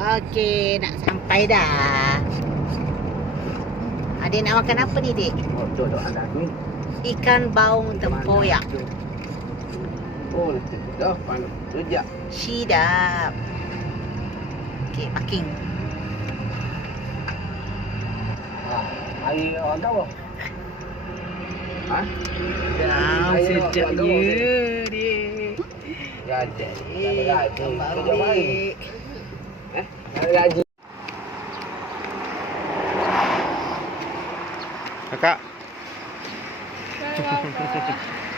Okey, nak sampai dah. Adik nak makan apa ni, Dik? Ikan baung tempoyak. Oh, dah panas. Sejak. Sedap. Okey, parking. Hari orang tahu. Ha? Sedapnya, Dik. Gaji. Gaji. Kerja Abang, baik. Dik. Gaji. Kakak.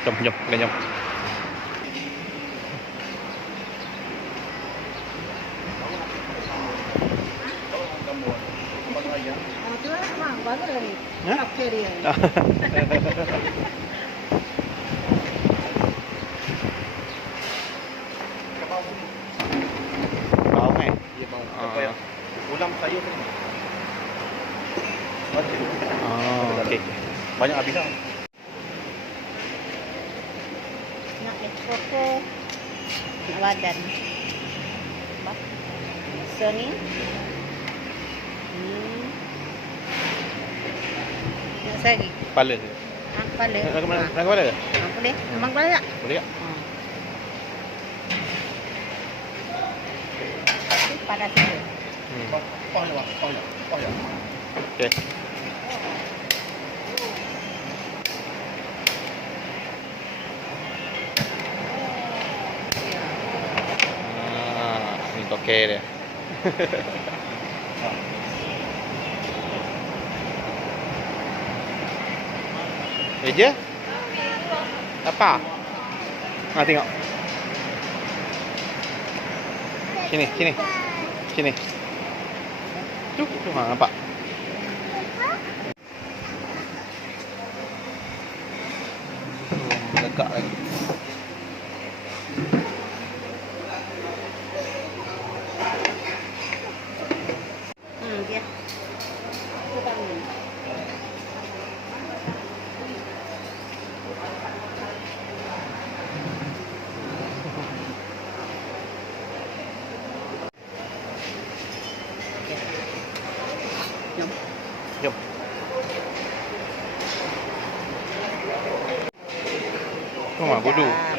Jom, jom, kita jom. Tu lah, bang. Bagus lah ni. Ha? Okey dia. Baung eh? Dia mau Ah. apa ya? Ulam sayur tu. Okey. Oh, okey. Banyak habis dah. Nak ekor ke? Nak badan? So ni. Nak sari? Kepala je. Kepala. Nak kepala ke? Boleh? Memang kepala tak? Boleh tak? Pada situ. Oh ya, oh ya, oh ya. Okey. Ni toke dia. Meja? Apa? Nah, tengok. Sini, sini. Sini. Tu, nampak. Legak lagi. Dia. Kita ni. Jom. Rumah bodoh.